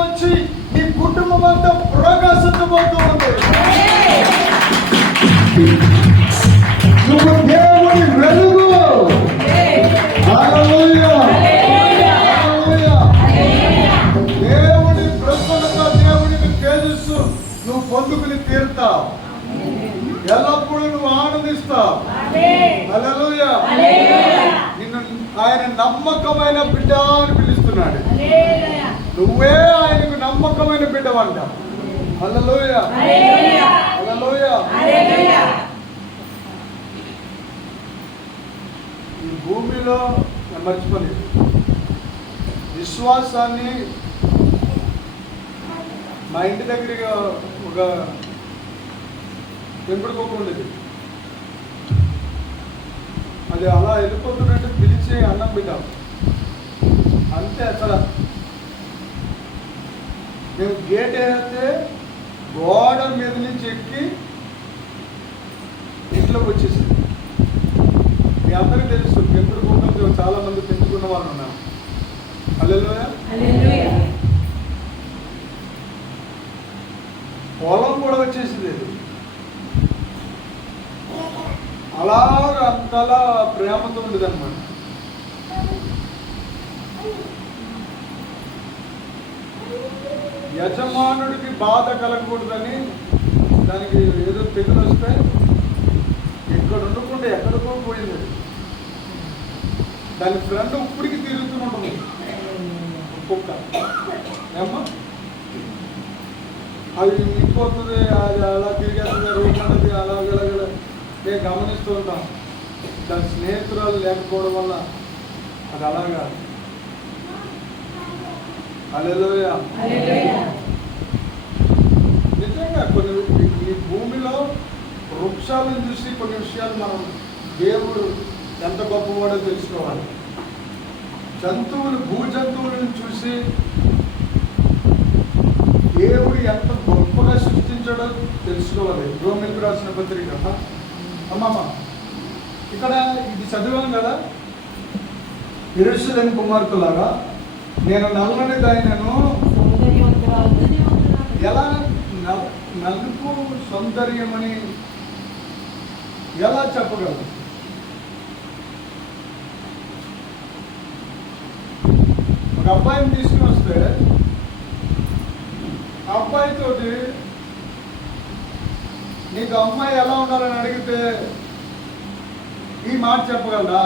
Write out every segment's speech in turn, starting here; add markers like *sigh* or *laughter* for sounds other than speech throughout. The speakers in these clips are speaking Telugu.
వచ్చి నీ కుటుంబం అంతా ప్రకాశించబోతూ ఉంది. నువ్వు దేవుని వెలుగు. హల్లెలూయా. హల్లెలూయా. దేవుని ప్రసన్నత దేవుడిని తేజస్సు నువ్వు పొందుకుని తీరుతావు. ఎల్లప్పుడూ నువ్వు ఆనందిస్తావు. నిన్ను ఆయన నమ్మకమైన బిడ్డ అని పిలుస్తున్నాడు. నువ్వే ఆయనకు నమ్మకమైన బిడ్డవంట. హల్లెలూయ. హల్లెలూయ. ఈ భూమిలో మర్చిపోలేదు. విశ్వాసాన్ని మా ఇంటి దగ్గర ఒక పెంపుడు కుక్క ఉండేది అది అలా వెళ్ళిపోతున్నట్టు పిలిచి అన్నం పెట్టాం అంతే అసలు. మేము గేట్ వేస్తే గోడ మీద నుంచి ఎక్కి ఇంట్లోకి వచ్చేసింది. మీ అందరికీ తెలుసు పెంపుడు కుక్కలు చాలా మంది పెంచుకున్న వాళ్ళు ఉన్నారు. అల్లెలోయ పొలం కూడా వచ్చేసింది. అలాగ అంతలా ప్రేమతో ఉండేది అనమాట యజమానుడికి బాధ కలగకూడదని దానికి ఏదో తెగులు వస్తే ఇక్కడ ఉండకుండా ఎక్కడికో పోయింది. దాని ఫ్రెండ్ ఇప్పటికి తిరుగుతుంటుంది కుక్క ఏమ్మా? అది ఇంకొస్తుంది అది అలా తిరిగేస్తుంది రోడ్డు అలాగలగల నేను గమనిస్తూ ఉంటాం దాని స్నేహితురాలు లేకపోవడం వల్ల అది అలాగా నిజంగా కొన్ని ఈ భూమిలో వృక్షాలను చూసి కొన్ని విషయాలు మనం దేవుడు ఎంత గొప్పవాడో తెలుసుకోవాలి. జంతువులు భూ జంతువులను చూసి దేవుడు ఎంత గొప్పగా సృష్టించాడో తెలుసుకోవాలి. రోమిల్కి రాసిన పత్రిక? అమ్మమ్మ ఇక్కడ ఇది చదివాం కదా? ఇరుషులేని కుమార్తెలాగా నేను నల్లని దానిను ఎలా నలుపు సౌందర్యమని ఎలా చెప్పగలరు ఒక అబ్బాయిని తీసుకుని వస్తే అబ్బాయితో అబ్బాయితోటి నీకు అమ్మాయి ఎలా ఉండాలని అడిగితే ఈ మాట చెప్పగలరా?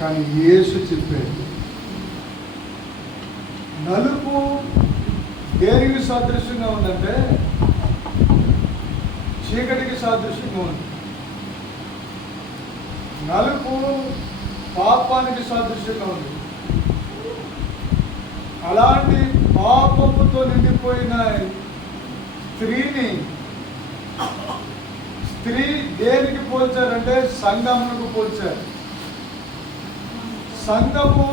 కానీ యేసు చెప్పేది నలుపు దేనికి సాదృశ్యంగా ఉందంటే చీకటికి సాదృశ్యంగా ఉంది. నలుపు పాపానికి సాదృశ్యంగా ఉంది. అలాంటి పాపముతో నిండిపోయిన స్త్రీని స్త్రీ దేనికి పోల్చారంటే సంగమునకు పోల్చారు. సంఘము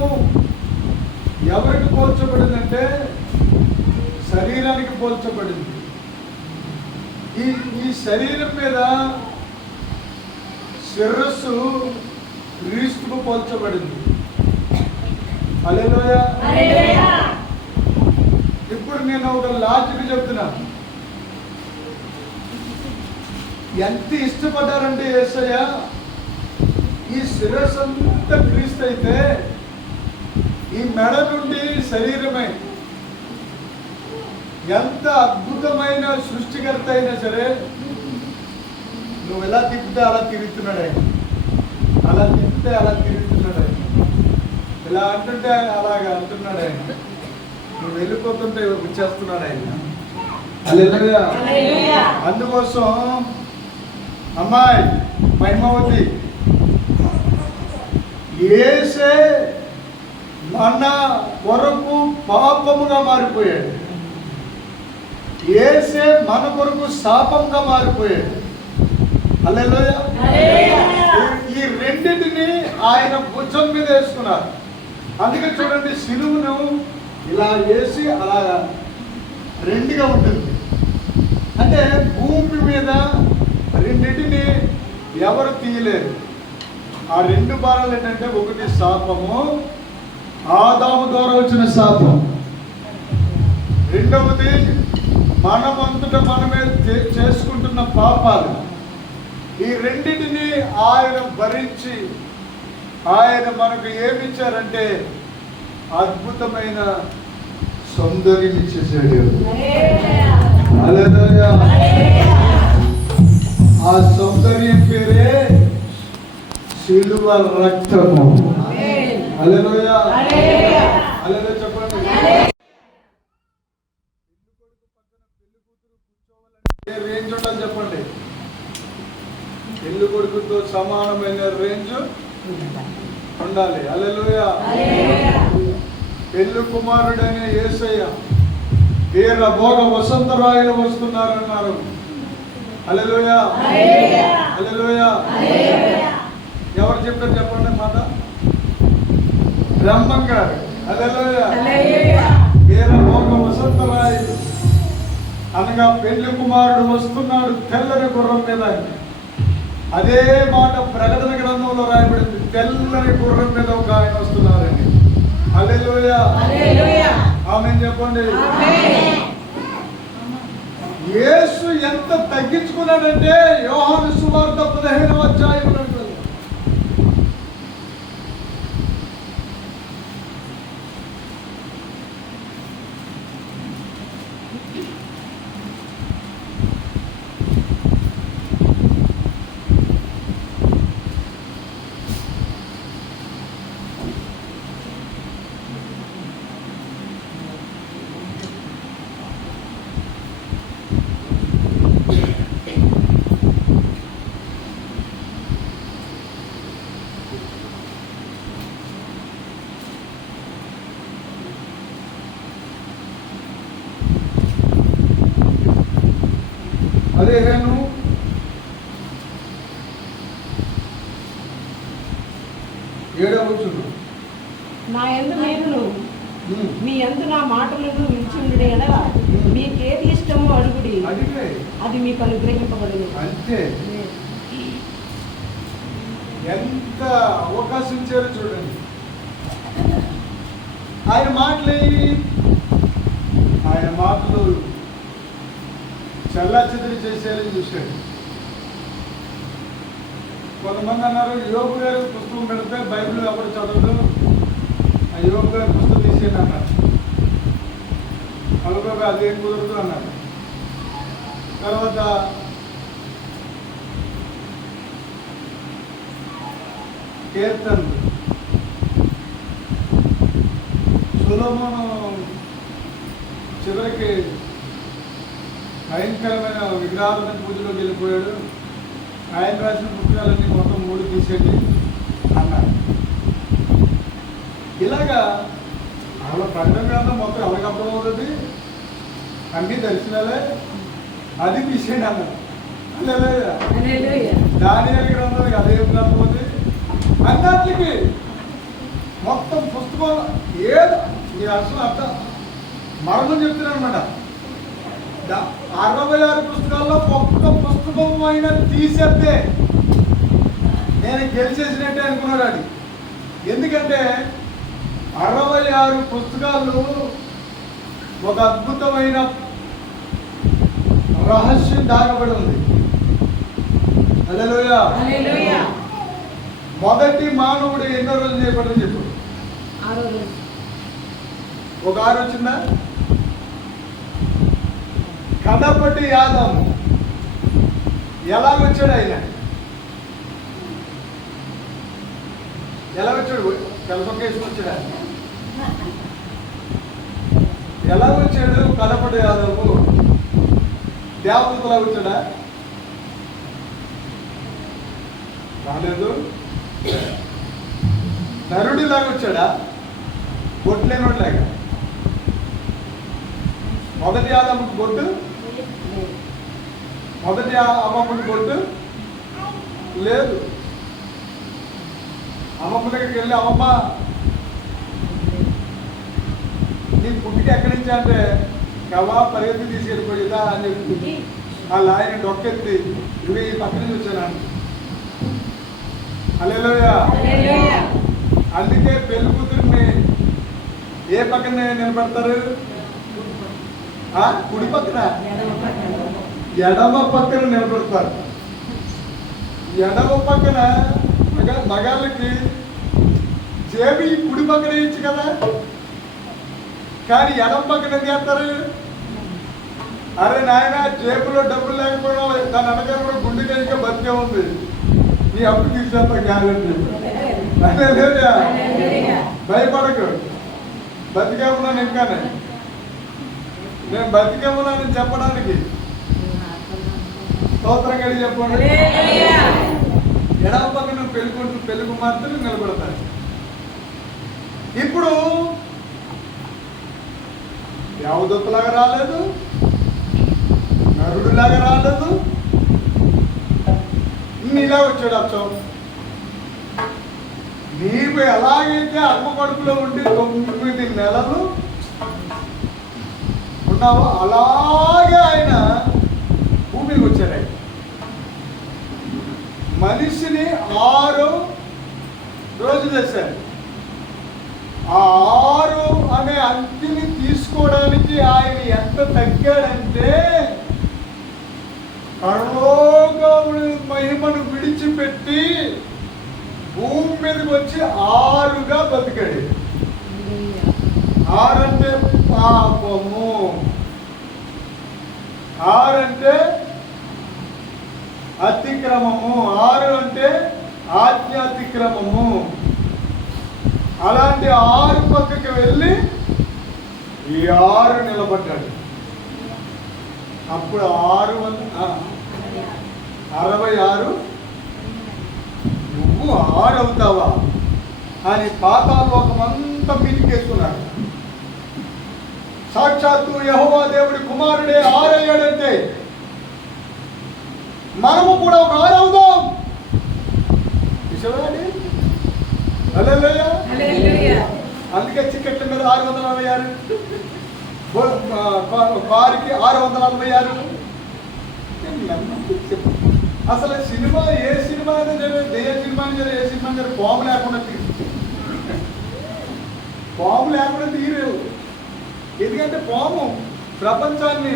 ఎవరికి పోల్చబడిందంటే శరీరానికి పోల్చబడింది. ఈ ఈ శరీరం మీద శిరస్సు క్రీస్తుకు పోల్చబడింది. అలేలోయ ఇప్పుడు నేను ఒక లాజిక్ చెప్తున్నాను ఎంత ఇష్టపడ్డారంటే ఏసయ్య? ఈ శిరస్సు అంతా క్రీస్తు అయితే ఈ మెడ నుండి శరీరమే. ఎంత అద్భుతమైన సృష్టికర్త అయినా సరే నువ్వు ఎలా తిప్పితే అలా తిరుగుతున్నాడు ఆయన. అలా తిప్పితే అలా తిరుగుతున్నాడు ఆయన. ఇలా అంటుంటే అలాగా అంటున్నాడు ఆయన. నువ్వు వెళ్ళిపోతుంటే వచ్చేస్తున్నాడు ఆయన. అందుకోసం అమ్మాయి మహిమవతి ఏసే మన కొరకు పాపముగా మారిపోయాడు. ఏసే మన కొరకు శాపంగా మారిపోయాడు. హల్లెలూయా. ఈ రెండింటిని ఆయన భుజం మీద వేసుకున్నారు. అందుకే చూడండి సిలువును ఇలా వేసి అలా రెండుగా ఉంటుంది. అంటే భూమి మీద రెండింటిని ఎవరు తీయలేరు. ఆ రెండు భారాలు ఏంటంటే ఒకటి శాపము ఆదాము ద్వారా వచ్చిన శాపం. రెండవది మనమంతట మనమే చేసుకుంటున్న పాపాలు. ఈ రెండింటిని ఆయన భరించి ఆయన మనకు ఏమిచ్చారంటే అద్భుతమైన సౌందర్యం ఇచ్చేసాడు. ఆ సౌందర్యం పేరే శిలువ రక్తము. హల్లెలూయా. హల్లెలూయా చెప్పండి. రేంజ్ ఉండాలి చెప్పండి? పెళ్ళి కొడుకుతో సమానమైన రేంజ్ ఉండాలి. అల్లెలుయ పెళ్ళి కుమారుడైన యేసయ్య వీర భోగ వసంతరాయలు వస్తున్నారన్నారు. అల్లెలుయ అల్లెలుయ ఎవరు చెప్పారు చెప్పండి మాట బ్రహ్మం గారు. అల్లెలుయ వసంతరాయలు అనగా పెళ్ళి కుమారుడు వస్తున్నాడు తెల్లని గుర్రం మీద. అదే మాట ప్రకటన గ్రంథంలో రాయబడింది. తెల్లని గుర్రం మీద ఒక ఆయన వస్తున్నారండి హల్లెలూయ. ఆమె చెప్పండి? యేసు ఎంత తగ్గించుకున్నాడంటే యోహాను సువార్త పదిహేను అధ్యాయం పదిహేను ఏడవ చూడు నా ఎందు మీరును మీ ఎందు నా మాటలను నిలిచిండు ఎడల మీకేది ఇష్టమో అడుగుడి. అడిగే. అది మీకు అనుగ్రహింపబడదు అంతే ఎంత అవకాశం ఇచ్చారో చూడండి ఆయన మాటలు ఆయన మాటలు చల్లా చెదిరి చేసేయాలని చూశాడు కొంతమంది అన్నారు యోగు గారు పుస్తకం పెడితే బైబిల్ ఎవరు చదవదు ఆ యోగు గారి పుస్తకం తీసేయండి అన్నారు అనుకోగా అదేం కుదరదు అన్నారు. తర్వాత కీర్తనలు సులభను చివరికి భయంకరమైన విగ్రహాలను పూజలోకి వెళ్ళిపోయాడు. ఆయన రాసిన పుస్తకాలన్నీ మొత్తం మూడు తీసేది అన్నారు ఇలాగా వాళ్ళ ప్రకటన గ్రంథం మొత్తం ఎవరికి అర్థమవుతుంది అన్ని దర్శనాలే అది తీసేయండి అన్నారు దానియాల గ్రంథం అదే గ్రంథం అన్నిటికి మొత్తం పుస్తకం ఏదో మీరు అసలు అర్థం మరణం చెప్తున్నాను అనమాట అరవై ఆరు పుస్తకాల్లో ఒక్క పుస్తకం అయినా తీసేస్తే నేను గెలిచేసినట్టే అనుకున్నాడు అది. ఎందుకంటే అరవై ఆరు పుస్తకాలు ఒక అద్భుతమైన రహస్యం దాగబడి ఉంది. మొదటి మానవుడు ఎన్నో రోజులు చేయబడింది చెప్పు. ఒక ఆరు వచ్చిందా? కడపటి యాదం ఎలా వచ్చాడు ఆయన? ఎలా వచ్చాడు? కలపక వేసుకుని వచ్చాడా ఎలా వచ్చాడు? కడపటి యాదవు దేవతలా వచ్చాడా? రాలేదు. నరుడిలాగా వచ్చాడా? బొట్లేనోడ్లాగా. మొదటి ఆదమ్మకి బొట్టు? మొదటి అమ్మమ్మకి బొట్టు? లేదు. అమ్మమ్మ దగ్గరికి వెళ్ళి అమ్మమ్మ నీ పుట్టికి ఎక్కడి నుంచి అంటే కవా పరిగెత్తి తీసుకెళ్ళిపోయిందా అని చెప్పి ఆ లాయన డొక్కెత్తి ఇవి ఈ పక్క నుంచి వచ్చాను హల్లెలూయా హల్లెలూయా. అందుకే పెళ్ళి కూతురిని ఏ పక్కన నిలబెడతారు ఆ? కుడి పక్కన ఎడమ పక్కన. ఎడమ పక్కన నిలబెడతారు ఎడమ పక్కన మగ మగాళ్ళకి ఈ కుడి పక్కన ఇచ్చు కదా? కానీ ఎడమ పక్కన చేస్తారు అరే నాయన జేబులో డబ్బులు లేకపోవడం దాని వెనక కూడా గుండె కలిగే బతికే ఉంది. నీ అప్పు తీసేస్తా గ్యారెంటీ. అదే లేదా భయపడకు. బతికే ఉన్నాను ఇంకానే. నేను బతికే ఉన్నానని చెప్పడానికి. స్తోత్రం గడి చెప్పండి. ఎడవ పక్కన పెళ్ళి పెళ్ళి కుమార్తెలు నిలబడతారు. ఇప్పుడు దేవదత్తులాగా రాలేదు నరుడులాగా రాలేదు. నీలా వచ్చాడు అచ్చం. నీకు ఎలాగైతే అమ్మ కడుపులో ఉండి తొమ్మిది నెలలు ఉన్నావో అలాగే ఆయన భూమికి వచ్చాడు ఆయన. మనిషిని ఆరు రోజు చేశారు. ఆ ఆరు అనే అంతిని తీసుకోవడానికి ఆయన ఎంత తగ్గాడంటే పరలోకముడి మహిమను విడిచిపెట్టి భూమి మీదకి వచ్చి ఆరుగా బతికాడు. ఆరంటే పాపము. ఆరంటే అతిక్రమము. ఆరు అంటే ఆజ్ఞాతిక్రమము. అలాంటి ఆరు పక్కకి వెళ్ళి ఈ ఆరు నిలబడ్డాడు. అప్పుడు ఆరు అరవై ఆరు? నువ్వు ఆరు అవుతావా? అని పాతాలోకం అంతా మీదికేసుకున్నాడు సాక్షాత్తు యహోవా దేవుడి కుమారుడే ఆరయ్యాడంటే మనము కూడా ఒక ఆరు అవుదాం. అందుకే చికెట్ల మీద ఆరు వందల నలభై ఆరు. కారుకి ఆరు వందల నలభై ఆరు. అసలు సినిమా ఏ సినిమా ఏ సినిమా ఏ సినిమా పాము లేకుండా తీరు. పాము లేకుండా తీరు. ఎందుకంటే పాము ప్రపంచాన్ని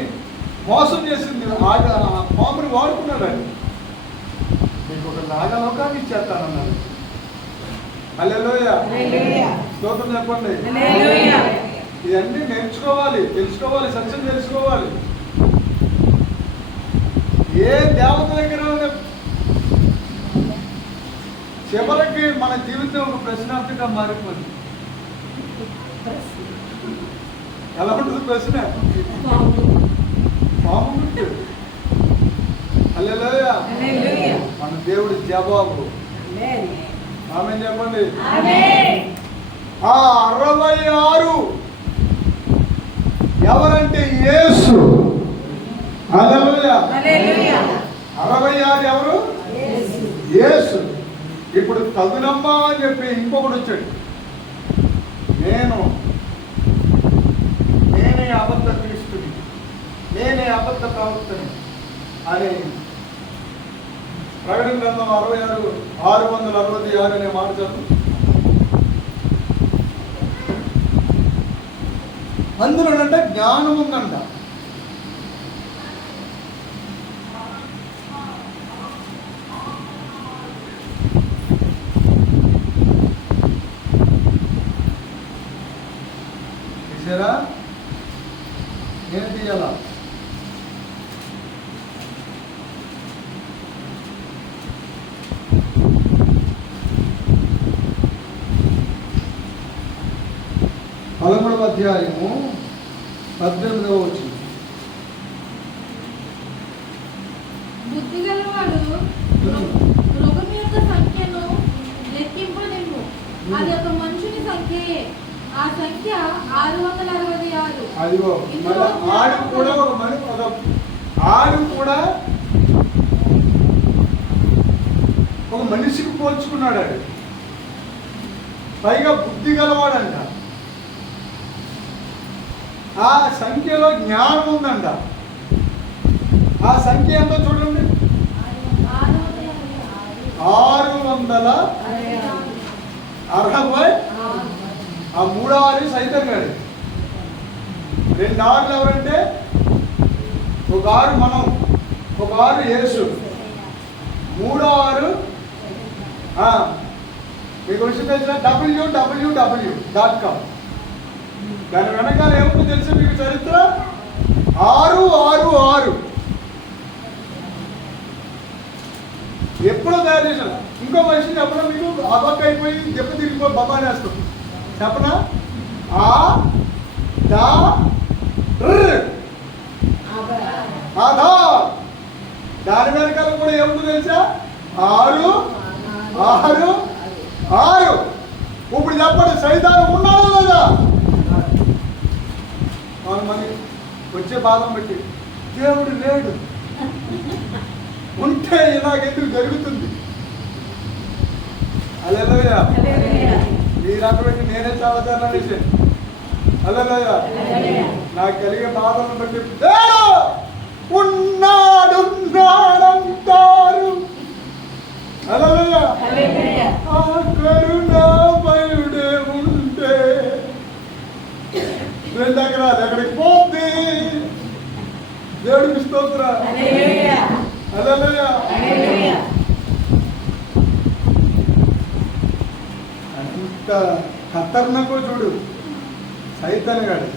మోసం చేసింది ఆ ఆ పాముని వాడుకున్నాడు ఆయన. మీకు ఒక నాగలోకాన్ని ఇచ్చేస్తానన్నాడు. హల్లెలూయా. స్తోత్రం చెప్పండి. ఇవన్నీ నేర్చుకోవాలి తెలుసుకోవాలి సత్యం తెలుసుకోవాలి. ఏ దేవత దగ్గర చివరికి మన జీవితం ఒక ప్రశ్నార్థిగా మారిపోయింది. ఎలా ఉంటుంది ప్రశ్న? మన దేవుడి జవాబు. ఆమె చెప్పండి. ఆ అరవై ఆరు ఎవరంటే యేసు. అరవై ఆరు ఎవరు? యేసు. ఇప్పుడు తగునమ్మా అని చెప్పి ఇంకొకటి వచ్చాడు. నేను. నేనే అబద్ధ నేనే అబద్ధ ప్రవక్తని. అని ప్రకటన గ్రంథం అరవై ఆరు ఆరు వందల అరవై ఆరు అనే మాట చదువు అందులోనంటే జ్ఞానం ఉందంట పదమూడవ అధ్యాయము పద్దెనిమిదవ వచ్చింది బుద్ధి గలవాడు మృ- మృగం యొక్క సంఖ్యను లెక్కింపలేము అది ఒక మనుషుని సంఖ్యే ఆ సంఖ్య ఆరు వందల అరవై ఆరు అదిగో మళ్ళీ ఆడు కూడా ఒక మని ఒక ఆడు కూడా ఒక మనిషికి పోల్చుకున్నాడు ఆడు పైగా బుద్ధి గలవాడంట ఆ సంఖ్యలో జ్ఞానం ఉందంట ఆ సంఖ్య ఎంతో చూడండి. ఆరు వందల అరవై. ఆ మూడో ఆరు సైతం గారు రెండు ఆరులు ఎవరంటే? ఒక ఆరు మనం ఒక ఆరు యేసు. మూడో ఆరు మీకు విషయం తెలిసిన W W W dot com. దాని వెనకాల ఏముందో తెలుసు మీకు చరిత్ర? ఆరు ఆరు ఆరు. ఎప్పుడో తయారు చేశాను ఇంకో మనిషి చెప్పడం మీకు? అబక్ అయిపోయి దెబ్బ తిరిగిపోయి బొమ్మ వేస్తాం చెప్పనా? ఆ దా ఆధార్ దాని వెనకాల కూడా ఏముంది తెలుసా? ఆరు ఆరు ఆరు. ఇప్పుడు చెప్పండి సైతాను ఉన్నాడు లేదా? అవును మరి. వచ్చే బాధం బట్టి దేవుడు లేడు. ఉంటే ఇలాగెందుకు జరుగుతుంది? అలెలోయ మీరు అటువంటి నేనే చాలా చాలా విషయం అలెలోయ నాకు కలిగే బాధలను బట్టి దేవుడు ఉన్నాడున్నాడంటారు అలెలోయ ఆ రెండు ఎకరాలు ఎక్కడికి పోద్ది దేవుడికి స్తోత్ర. అంత ఖతర్నకు చూడు. సైతన్ గాడు.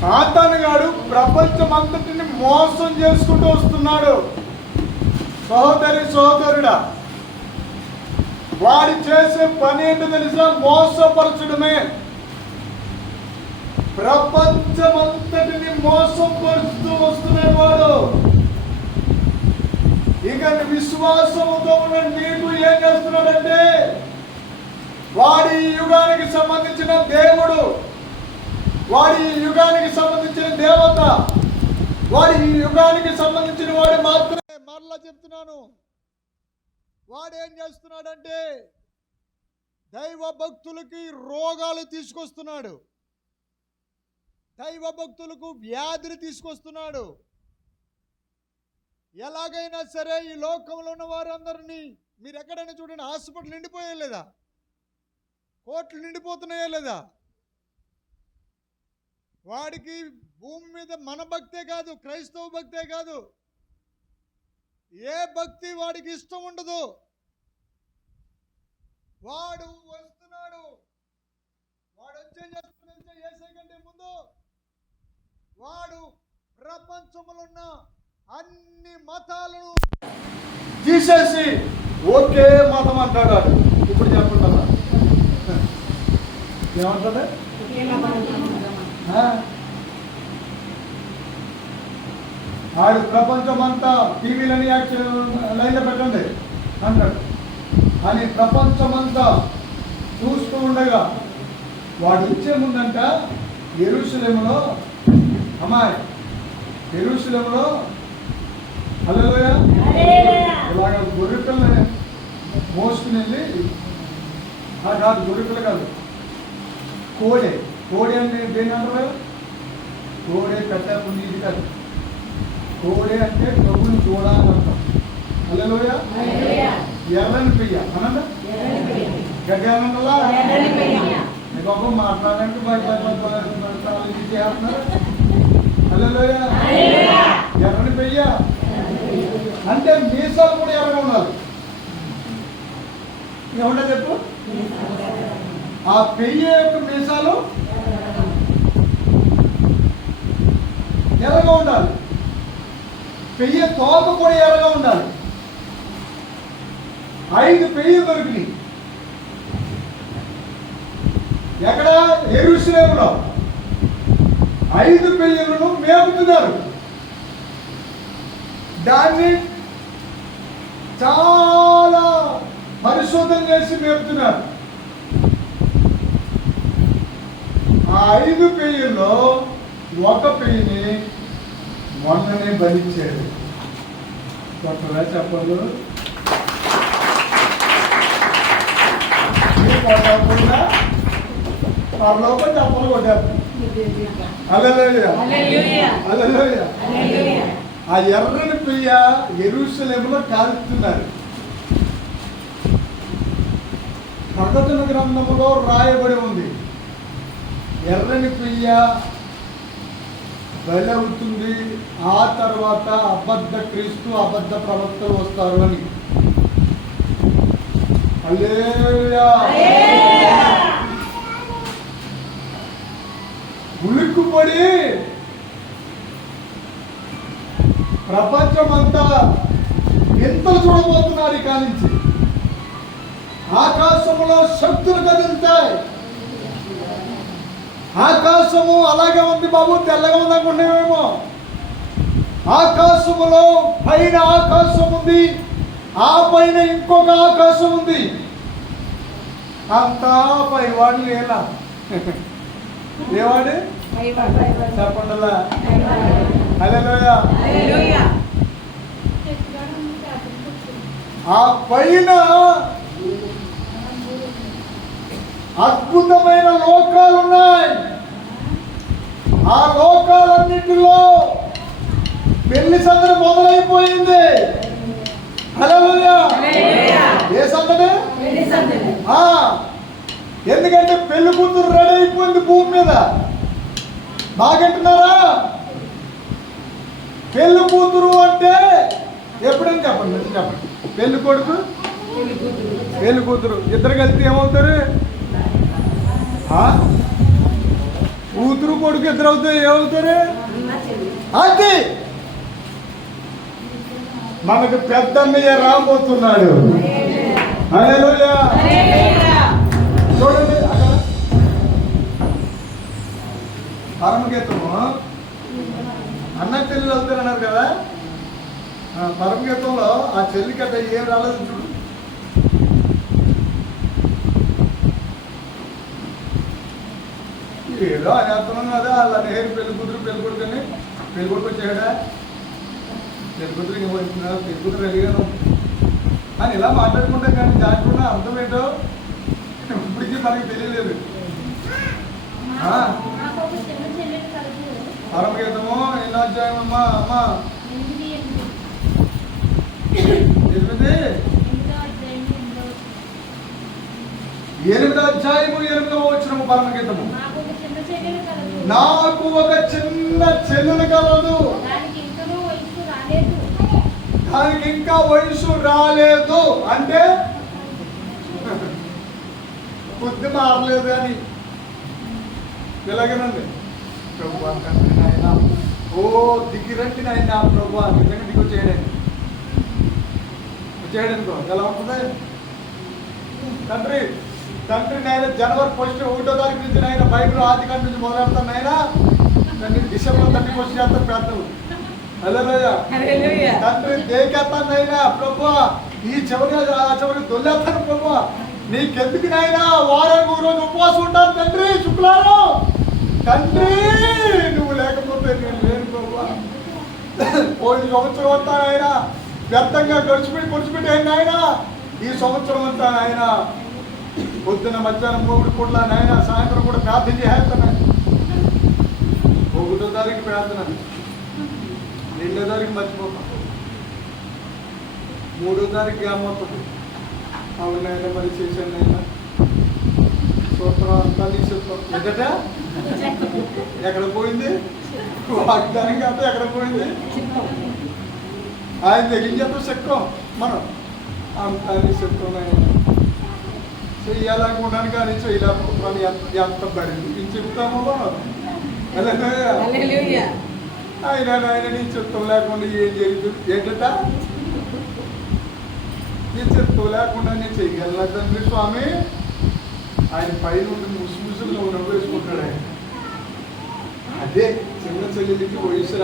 సాతాను గాడు ప్రపంచం అంతటిని మోసం చేసుకుంటూ వస్తున్నాడు. సహోదరి సహోదరుడా వాడు చేసే పని ఏంటో తెలుసా? మోసపరచడమే. ప్రపంచమంతటిని మోసపరుస్తూ వస్తున్నాడు వాడు ఇక విశ్వాసముతో ఉన్న నీకు ఏం చేస్తున్నాడంటే వాడి యుగానికి సంబంధించిన దేవుడు వాడి యుగానికి సంబంధించిన దేవత వాడి ఈ యుగానికి సంబంధించిన వాడు మాత్రమే. మరలా చెప్తున్నాను. వాడు ఏం చేస్తున్నాడంటే దైవ భక్తులకి రోగాలు తీసుకొస్తున్నాడు. దైవ భక్తులకు వ్యాధులు తీసుకొస్తున్నాడు. ఎలాగైనా సరే ఈ లోకంలో ఉన్న వారందరినీ మీరు ఎక్కడైనా చూడండి హాస్పిటల్ నిండిపోయే లేదా? కోట్లు నిండిపోతున్నాయా లేదా? వాడికి భూమి మీద మన భక్తే కాదు క్రైస్తవ భక్తే కాదు. ఏ భక్తి వాడికి ఇష్టం ఉండదు. వాడు వస్తున్నాడు వాడు వచ్చే చేస్తున్న ఏసై కంటే ముందు వాడు ప్రపంచంలో ఉన్న అన్ని మతాలను తీసేసి ఒకే మతం అంటాడు ఇప్పుడు చెప్పుకుంటా ఏమంటాడు? ఆ? ఆడు ప్రపంచమంతా టీవీలని యాక్షన్ లైన్లో పెట్టండి. అంటాడు. అని ప్రపంచమంతా చూస్తూ ఉండగా వాడు ఇచ్చే ముందంట ఎరుసలేములో అమ్మాయి హలోయ ఇలాగ గొర్రెపిల్లని మోసుకుని వెళ్ళి కాదు గొర్రెపిల్ల కాదు. కోడే. కోడి అంటే దేని అంటారు? కోడే పెట్టకుండా ఇది కాదు. కోడే అంటే ప్రభుని చూడాలని అర్థం. హలోయ ఎర్రని పెయ్య. అనండి? గడ్డి అనంటలా మీ మాట్లాడడానికి చేస్తున్నారు. హలోయ ఎర్రని పెయ్య అంటే మీసాలు కూడా ఎర్రగా ఉండాలి. ఏమంటా చెప్పు? ఆ పెయ్య యొక్క మీసాలు ఎర్రగా ఉండాలి. పెయ్య తోక కూడా ఎర్రగా ఉండాలి. ఐదు పెయ్య దొరికినాయి. ఎక్కడ ఎరుసలేములో ఐదు పెయ్యలను మేపుతున్నారు. దాన్ని చాలా పరిశోధన చేసి మేపుతున్నారు. ఆ ఐదు పెయ్యల్లో ఒక పెయ్యిని మొన్ననే భరించాడు కొత్తగా చెప్పదు పరలోకం చెప్పలు కొట్టారు ఆ ఎర్రని పెయ్య ఎరుసలేములో కాలుతున్నారు ప్రకటన గ్రంథములో రాయబడి ఉంది. ఎర్రని పెయ్య బయలవుతుంది ఆ తర్వాత అబద్ధ క్రీస్తు అబద్ధ ప్రవక్తలు వస్తారు అని. అల్లే ఉలిక్కుపడి ప్రపంచమంతా ఎంత చూడబోతున్నారు ఇక కానించి ఆకాశంలో శక్తులు కదులుతాయి. ఆకాశము అలాగే ఉంది బాబు తెల్లగా ఉంది అనుకుంటున్నామేమో ఆకాశములో పైన ఆకాశం ఉంది ఆ పైన ఇంకొక ఆకాశం ఉంది. అంతా పైవాడు లేలా *laughs* ఏవాడు? చెప్పండిలా. ఆ పైన అద్భుతమైన లోకాలు ఉన్నాయి ఆ లోకాలన్నింటిలో పెళ్ళి సందడి మొదలైపోయింది. హల్లెలూయా. ఏ సందడి? ఎందుకంటే పెళ్ళి కూతురు రెడీ అయిపోయింది భూమి మీద. బాగంటున్నారా పెళ్ళి కూతురు అంటే ఎప్పుడని చెప్పండి చెప్పండి. పెళ్ళి కొడుకు? పెళ్ళి కూతురు. ఇద్దరు కలిసి ఏమవుతారు? కూతురు కొడుకు ఇద్దరు అవుతారు ఏమవుతారు? అది మనకు పెద్దన్నయ్య రాబోతున్నాడు. అదే హల్లెలూయా. చూడండి అక్కడ పరమగీతము అన్న చెల్లెలు వెళ్తారు అన్నారు కదా ఆ, పరమగీతంలో ఆ చెల్లి కట్ట ఏం రాలేదు చూడు ఏదో అని అర్థం కదా వాళ్ళ నేరు పెళ్ళి కూతురు పెళ్ళి కొడుకుని పెళ్ళి కొడుకు వచ్చాడా పెళ్ళి కూతురు వచ్చిన పెళ్ళి కూతురు రెడీగాను అని ఇలా మాట్లాడుకుంటాం కానీ దాంట్లో అర్థం ఏంటో? ఇప్పటికీ తనకి తెలియలేదు. ఆ. నాకు ఒక పరమగీతము ఎన్నో అమ్మా. అమ్మా ఎనిమిది? ఎనిమిది ఎనిమిదో అధ్యాయము ఎనిమిదవ వచ్చినము పరమగీతము. నాకు ఒక చిన్న చెల్లెలు కలదు. దానికి ఇంకా వయసు రాలేదు. అంటే? బుద్ధి మారలేదు అని ప్రభు తండ్రి నాయన. ఓ దిగిరండి నాయన ప్రభు నిజంగా దిగు చేయడానికి. చేయడానికి ఎలా ఉంటుంది? తండ్రి తండ్రి నాయన జనవరి ఫస్ట్ ఒకటో తారీఖు నుంచి నాయన బైబిల్ ఆది గంట నుంచి మొదలెడతాను నాయన. తండ్రి డిసెంబర్ థర్టీ ఫస్ట్ చేస్తాను హల్లెలూయా. తండ్రి దేకెత్తాను నాయనా ప్రభు ఈ చివరి ఆ చివరి దొల్లేస్తాను ప్రభు నీకెందుకు నాయనా? వారం ఒక రోజు ఉపవాసం ఉంటాను తండ్రి శుక్లారం. తండ్రి నువ్వు లేకపోతే నేను లేను ప్రభు పోయిన సంవత్సరం అంతా ఆయన వ్యర్థంగా గడిచిపెట్టి గడిచిపెట్టి ఆయన ఈ సంవత్సరం అంతా ఆయన పొద్దున మధ్యాహ్నం మూడు పూట్ల నాయన సాయంత్రం కూడా ప్రార్థన చేస్తాను ఒకటో తారీఖు ప్రార్థన. రెండో తారీఖు మర్చిపోతాం మూడో తారీఖు ఏమవుతుంది అవునైనా మరి చేశాను అయినా సూత్రం అంతా తీసేస్తాం ఎదట ఎక్కడ పోయింది? వాగ్దానం అంతా ఎక్కడ పోయింది? ఆయన తెగించేస్తాం చెక్కం మనం. అంతా చెప్తాం ఆయన చెయ్యాలనుకున్నాను కానీ చేయలేకపోతున్నాను ఎంత ఎంత పడింది ఇది చెప్తామో. ఆయన ఆయన నీ చిత్తం లేకుండా ఏం జరుగుతుంది ఏంటట? నీ చిత్తం లేకుండా నేను చెయ్యగలనా తండ్రి స్వామి ఆయన పైన ఉండి ముసుముసులుగా ఉన్న వేసుకుంటాడు ఆయన అదే చిన్న చెల్లెలికి వయసు.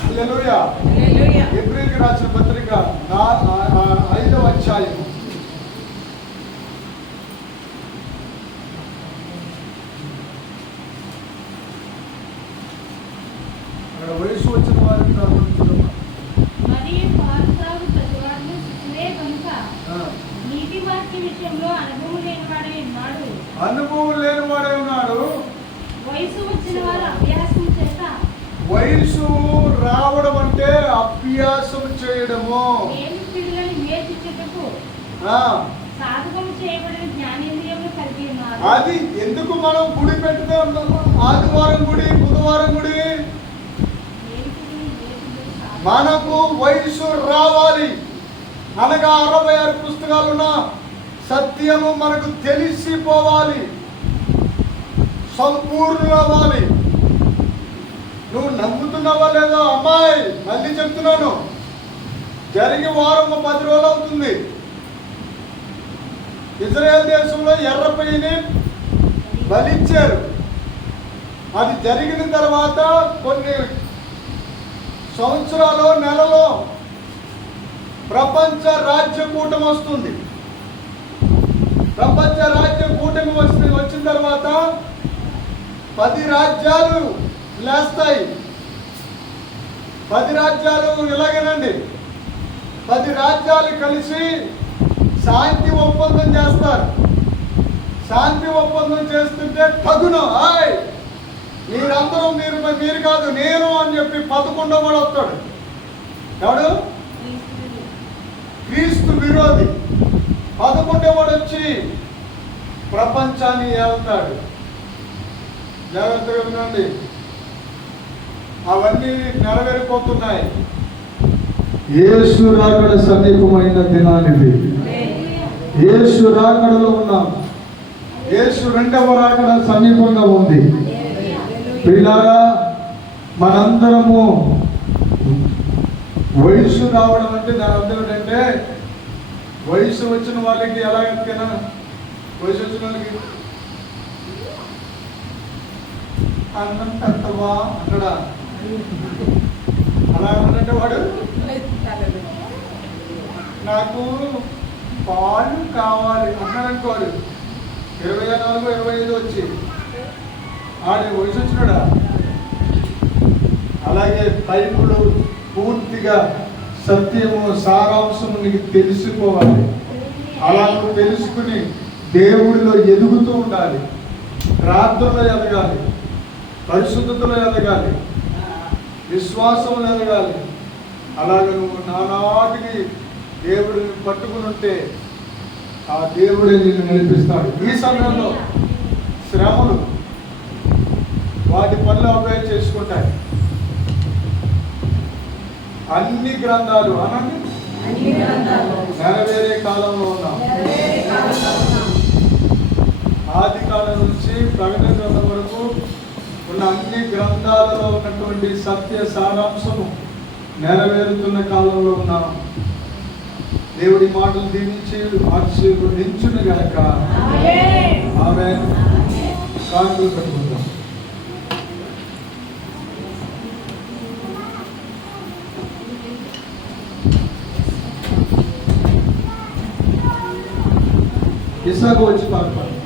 హల్లెలూయా. ఏప్రిల్కి రాసిన పత్రిక ఐదవ అధ్యాయం అక్కడ వయసు వచ్చిన వారిని ప్రార్థించడం మరి పారుతాగు ప్రతివాడు శిశువే కనుక నీతి వాక్య విషయంలో అనుభవం లేనివాడే ఉన్నాడు అనుభవం లేని వాడే ఉన్నాడు. వయసు రావడం అంటే అభ్యాసం చేయడము. అది ఎందుకు మనం గుడి పెట్టుతూ? ఆదివారం గుడి బుధవారం గుడి. మనకు వయసు రావాలి. అనగా అరవై ఆరు పుస్తకాలున్న సత్యము మనకు తెలిసిపోవాలి. సంపూర్ణ అవ్వాలి నువ్వు నమ్ముతున్నావా లేదో? అమ్మాయి మళ్ళీ చెప్తున్నాను. జరిగి వారం పది రోజులు అవుతుంది. ఇజ్రాయెల్ దేశంలో ఎర్రపయ్యని బలిచ్చారు. అది జరిగిన తర్వాత కొన్ని సంవత్సరాలు నెలలో ప్రపంచ రాజ్య కూటమి వస్తుంది. ప్రపంచ రాజ్యం కూటమి వచ్చి వచ్చిన తర్వాత పది రాజ్యాలు లేస్తాయి. పది రాజ్యాలు ఇలాగేనండి. పది రాజ్యాలు కలిసి శాంతి ఒప్పందం చేస్తారు. శాంతి ఒప్పందం చేస్తుంటే తగును హాయ్ మీరందరూ మీరు మీరు కాదు నేను అని చెప్పి పదకొండో వాడు వస్తాడు. ఎవడు? క్రీస్తు విరోధి. పదకొండో వాడు వచ్చి ప్రపంచాన్ని ఏళ్తాడు జాగ్రత్తగా వినండి. అవన్నీ నెరవేరిపోతున్నాయి. యేసు రాకడ సమీపమైన దినానిది. యేసు రాకడలో ఉన్నాం. యేసు రెండవ రాకడ సమీపంగా ఉంది. పిల్లారా మనందరము వయసు రావడం అంటే దాని అర్థం ఏంటంటే వయసు వచ్చిన వాళ్ళకి ఎలా ఎత్తినా వయసు వచ్చిన వాళ్ళకి? అన్నం పెడతావా? అక్కడ అలా అంటే వాడు? నాకు పాలు కావాలి అన్నాడనుకోడు ఇరవై నాలుగు ఇరవై ఐదు వచ్చి. ఆడి వయసు వచ్చినాడా? అలాగే పైపులు పూర్తిగా సత్యము సారాంశము నీకు తెలుసుకోవాలి. అలా నువ్వు తెలుసుకుని దేవుడిలో ఎదుగుతూ ఉండాలి. ప్రార్థనలో ఎదగాలి. పరిశుద్ధతలో ఎదగాలి. విశ్వాసంలో ఎదగాలి. అలాగే నువ్వు నానాటికి దేవుడిని పట్టుకుని ఉంటే ఆ దేవుడే నిన్ను నడిపిస్తాడు. ఈ సమయంలో శ్రమలు వాటి పనులు అభయం చేసుకుంటాయి. అన్ని గ్రంథాలు అనండి. నెరవేరే కాలంలో ఉన్నాం. ఆది కాలం నుంచి ప్రకటన గ్రంథం వరకు ఉన్న అన్ని గ్రంథాలలో ఉన్నటువంటి సత్య సారాంశము నెరవేరుతున్న కాలంలో ఉన్నాం. దేవుడి మాటలు దీవించి ఆశీర్వదించును గనక. ఆమె కాకులు Isso é gol de papai.